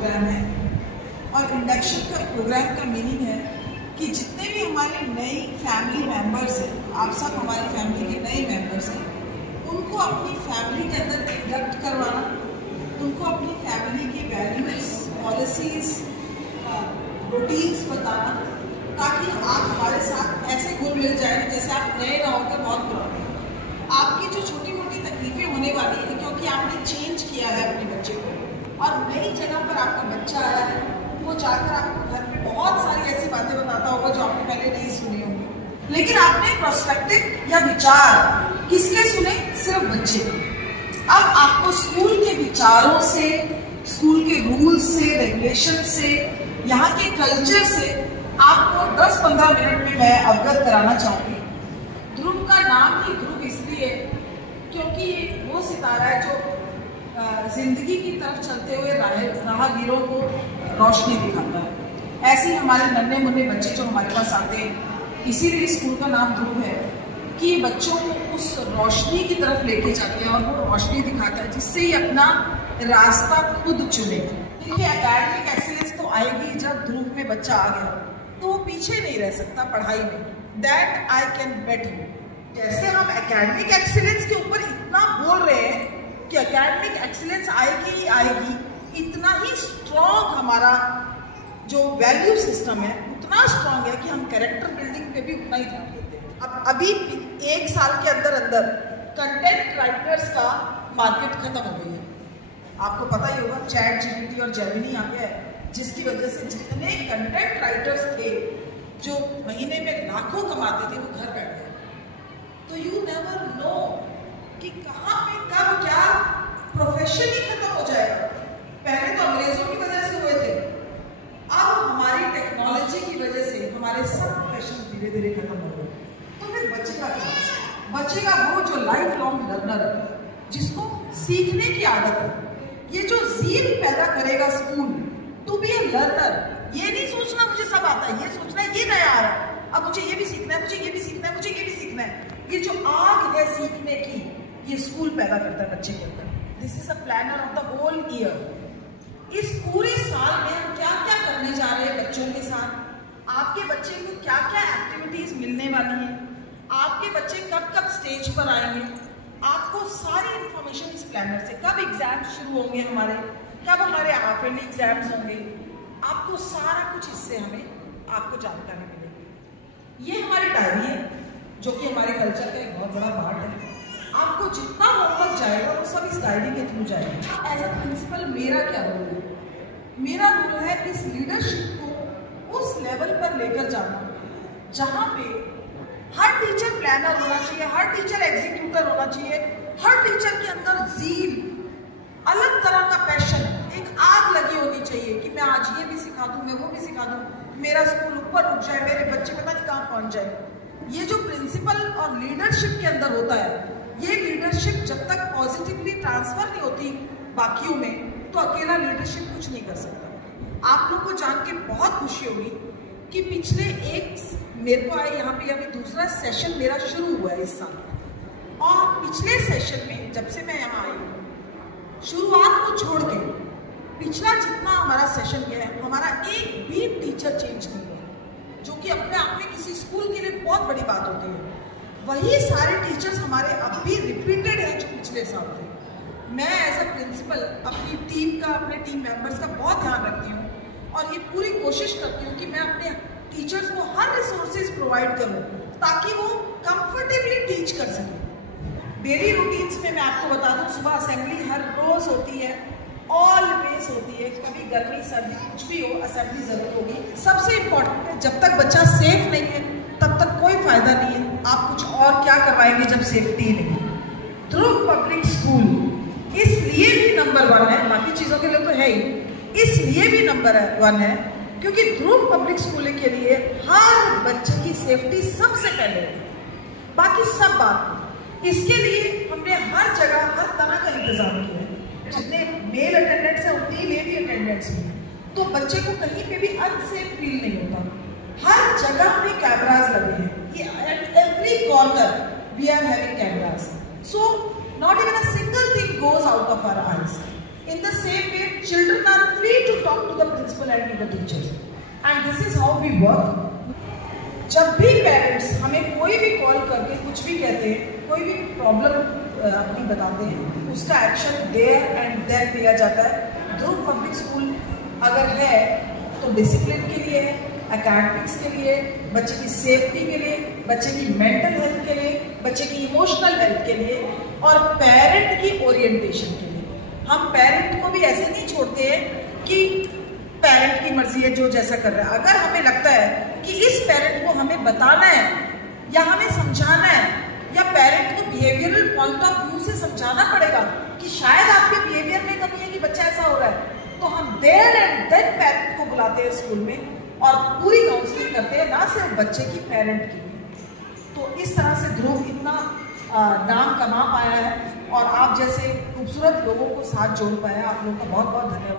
Programme है और induction का प्रोग्राम का मीनिंग है कि जितने भी हमारे नए फैमिली मेंबर्स हैं, आप सब हमारी फैमिली के नए मेंबर्स हैं, उनको अपनी फैमिली के अंदर इंडक्ट करवाना, उनको अपनी फैमिली की वैल्यूज, पॉलिसीज, रूटीन्स बताना, ताकि आप हमारे साथ ऐसे घुल मिल जाए जैसे आप नए ना होकर बहुत पुराने। आपकी जो छोटी मोटी तकलीफें होने वाली है क्योंकि आपने चेंज किया है अपने बच्चे को और नई जगह पर आपका बच्चा आया है, वो जाकर आपको घर में बहुत सारी ऐसी बातें बताता होगा जो आपने पहले नहीं सुनी होंगी। लेकिन आपने प्रोस्पेक्टिव या विचार किसके सुने? सिर्फ बच्चे के। अब आपको स्कूल के विचारों से, स्कूल के रूल्स से, रेगुलेशन से, यहाँ के कल्चर से आपको 10-15 मिनट में मैं अवगत कराना चाहूंगी। ध्रुव का नाम ही ध्रुव इसलिए क्योंकि वो सितारा है जो जिंदगी की तरफ चलते हुए राहगीरों को रोशनी दिखाता है। ऐसे हमारे नन्हे मुन्ने बच्चे जो हमारे पास आते हैं, इसीलिए स्कूल का नाम ध्रुव है कि बच्चों को उस रोशनी की तरफ लेके जाते हैं और वो रोशनी दिखाता है जिससे ही अपना रास्ता खुद चुने। देखिए, एकेडमिक एक्सीलेंस तो आएगी जब ध्रुव में बच्चा आ गया तो वो पीछे नहीं रह सकता पढ़ाई में। That I can bet you. जैसे हम एकेडमिक एक्सीलेंस के ऊपर इतना बोल रहे हैं कि एकेडमिक एक्सीलेंस आएगी ही आएगी, इतना ही स्ट्रॉन्ग हमारा जो वैल्यू सिस्टम है उतना स्ट्रॉन्ग है कि हम कैरेक्टर बिल्डिंग पे भी उतना ही ध्यान देते हैं। अब अभी 1 साल के अंदर अंदर कंटेंट राइटर्स का मार्केट खत्म हो गई है। आपको पता ही होगा, चैट जीपीटी और जेमिनी आ गया है, जिसकी वजह से जितने कंटेंट राइटर्स थे जो महीने में लाखों कमाते थे वो घर बैठ गए। तो यू नेवर नो कि कहाँ पे कब क्या प्रोफेशन ही खत्म हो जाएगा। पहले तो अंग्रेजों की वजह से हुए थे, अब हमारी टेक्नोलॉजी की वजह से हमारे सब प्रोफेशन धीरे धीरे खत्म हो गए। तो फिर बचेगा क्या? बचेगा वो जो लाइफ लॉन्ग लर्नर है, जिसको सीखने की आदत है। ये जो ज़ील पैदा करेगा school to be a learner. ये नहीं सोचना मुझे सब आता है, ये सोचना है ये नया आ रहा है, अब मुझे ये भी सीखना है, मुझे ये भी सीखना है, मुझे ये भी सीखना है। ये जो आग है सीखने की, ये स्कूल पैदा करता है बच्चे के अंदर। This is a planner of the whole year. इस पूरे साल में हम क्या क्या करने जा रहे हैं बच्चों के साथ, आपके बच्चे को क्या क्या एक्टिविटीज मिलने वाली हैं, आपके बच्चे कब कब स्टेज पर आएंगे, आपको सारी इंफॉर्मेशन इस प्लानर से, कब एग्जाम शुरू होंगे हमारे, कब हमारे हाफ ईयरली एग्जाम्स होंगे, आपको सारा कुछ इससे हमें आपको जानकारी मिलेगी। ये हमारी डायरी है जो कि हमारे कल्चर का एक बहुत बड़ा पार्ट है। आपको जितना होमवर्क जाएगा वो सब इस डायरी के थ्रू जाएगा। एज ए प्रिंसिपल मेरा क्या रोल है? मेरा रोल है इस लीडरशिप को उस लेवल पर लेकर जाना जहाँ पे हर टीचर प्लानर होना चाहिए, हर टीचर एग्जीक्यूटर होना चाहिए, हर टीचर के अंदर ज़ील, अलग तरह का पैशन, एक आग लगी होनी चाहिए कि मैं आज ये भी सिखा दूँ, मैं वो भी सिखा दूँ, मेरा स्कूल ऊपर उठ जाए, मेरे बच्चे पता नहीं कहाँ पहुँच जाए। ये जो प्रिंसिपल और लीडरशिप के अंदर होता है, ये लीडरशिप जब तक पॉजिटिवली ट्रांसफर नहीं होती बाकियों में, तो अकेला लीडरशिप कुछ नहीं कर सकता। आप लोग को जान के बहुत खुशी होगी कि पिछले मेरे को आए यहाँ पे अभी दूसरा सेशन मेरा शुरू हुआ है इस साल, और पिछले सेशन में जब से मैं यहाँ आई हूँ, शुरुआत को छोड़ के पिछला जितना हमारा सेशन गया है, हमारा एक भी टीचर चेंज नहीं हुआ, जो कि अपने आप में किसी स्कूल के लिए बहुत बड़ी बात होती है। वही सारे टीचर्स हमारे अब भी रिपीटेड हैं जो पिछले साल थे। मैं एज अ प्रिंसिपल अपनी टीम का, अपने टीम मेंबर्स का बहुत ध्यान रखती हूँ और ये पूरी कोशिश करती हूँ कि मैं अपने टीचर्स को हर रिसोर्सेज प्रोवाइड करूँ ताकि वो कंफर्टेबली टीच कर सकें। डेली रूटीन्स में मैं आपको बता दूँ, सुबह असेंबली हर रोज होती है, ऑलवेज होती है, कभी गर्मी सर्दी कुछ भी हो असेंबली जरूर होगी। सबसे इम्पोर्टेंट है, जब तक बच्चा सेफ नहीं है तब तक कोई फायदा नहीं है। आप कुछ और क्या करवाएंगे जब सेफ्टी नहीं है। ध्रुव पब्लिक स्कूल इसलिए भी नंबर 1 है, बाकी चीज़ों के लिए तो है ही, इसलिए भी नंबर 1 है क्योंकि ध्रुव पब्लिक स्कूल के लिए हर बच्चे की सेफ्टी सबसे पहले है, बाकी सब बात। इसके लिए हमने हर जगह हर तरह का इंतजाम किया है। जितने मेल अटेंडेंट्स हैं उतनी लेडी अटेंडेंट्स हैं, तो बच्चे को कहीं पे भी अनसेफ फील नहीं होता। हर जगह पे कैमरास लगे हैं, at every corner we are having cameras, so not even a single thing goes out of our eyes. In the same way, children are free to talk and to the teachers. And this is how we work. जब भी parents हमें कोई भी call करके कुछ भी कहते हैं, कोई भी प्रॉब्लम अपनी बताते हैं, उसका एक्शन देयर एंड देन लिया जाता है। ध्रुव पब्लिक स्कूल अगर है तो डिसिप्लिन के लिए है, एकेडमिक्स के लिए, बच्चे की सेफ्टी के लिए, बच्चे की मेंटल हेल्थ के लिए, बच्चे की इमोशनल हेल्थ के लिए और पेरेंट की ओरिएंटेशन के लिए। हम पेरेंट को भी ऐसे नहीं छोड़ते हैं कि पेरेंट की मर्जी है जो जैसा कर रहा है। अगर हमें लगता है कि इस पेरेंट को हमें बताना है या हमें समझाना है या पेरेंट को बिहेवियरल पॉइंट ऑफ व्यू से समझाना पड़ेगा कि शायद आपके बिहेवियर में कमी है कि बच्चा ऐसा हो रहा है, तो हम देयर एंड देन पेरेंट को बुलाते हैं स्कूल में और पूरी काउंसलिंग करते हैं, ना सिर्फ बच्चे की, पेरेंट की। तो इस तरह से ध्रुव इतना नाम कमा पाया है और आप जैसे खूबसूरत लोगों को साथ जोड़ पाया। आप लोगों का बहुत बहुत धन्यवाद।